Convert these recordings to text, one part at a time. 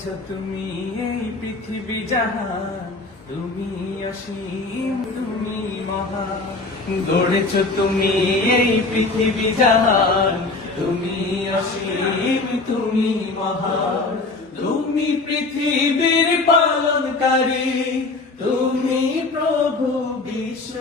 গড়েছ তুমি এই পৃথিবী জাহান তুমি অসীম, তুমি মহা। গড়েছ তুমি এই পৃথিবী জাহান তুমি অসীম, তুমি মহা। তুমি পৃথিবীর পালনকারী।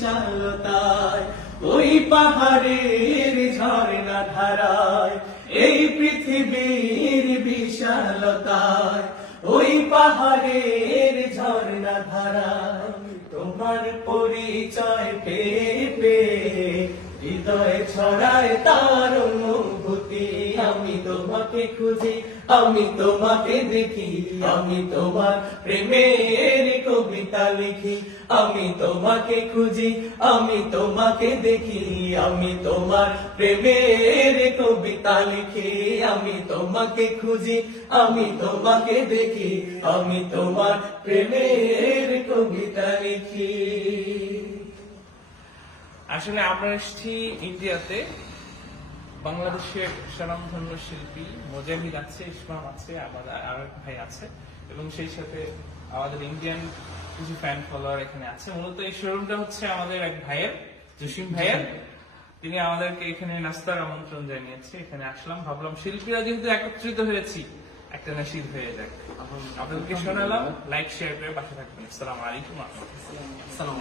বিশালতায়, ওই পাহাড়ের ঝর্ণা ধারায়, এই পৃথিবীর বিশালতায়, ওই পাহাড়ের ঝর্ণা ধারায় তোমার পরিচয় পেয়ে হৃদয় ছড়ায় তার অনুভূতি, আমি তোমাকে খুঁজি, আমি তোমাকে দেখি, আমি তোমার প্রেমের কবিতা লিখি, আমি তোমাকে খুঁজি, আমি তোমাকে দেখি, আমি তোমার প্রেমের কবিতা লিখি, আমি তোমাকে খুঁজি, আমি তোমাকে দেখি, আমি তোমার প্রেমের কবিতা লিখি। আসলে আমরা এসেছি ইন্ডিয়াতে। বাংলাদেশের স্বনামধন্য শিল্পী মোজাহিদ আছে, ইসমাম আছে, আমাদের আর ভাই আছে, এবং সেই সাথে আমাদের ইন্ডিয়ান কিছু ফ্যান ফলোয়ার এখানে আছে। মূলত এই শোরুমটা হচ্ছে আমাদের এক ভাইয়ের জসিম ভাইয়ের। তিনি আমাদেরকে এখানে নাস্তার আমন্ত্রণ জানিয়েছে। এখানে আসলাম ভাবলাম শিল্পীরা যেহেতু একত্রিত হয়েছি একটা নাসিদ হয়ে যাক। আপনাদেরকে শোনালাম লাইক শেয়ার করে পাশে থাকবেন। আসসালামু আলাইকুম। আসসালামু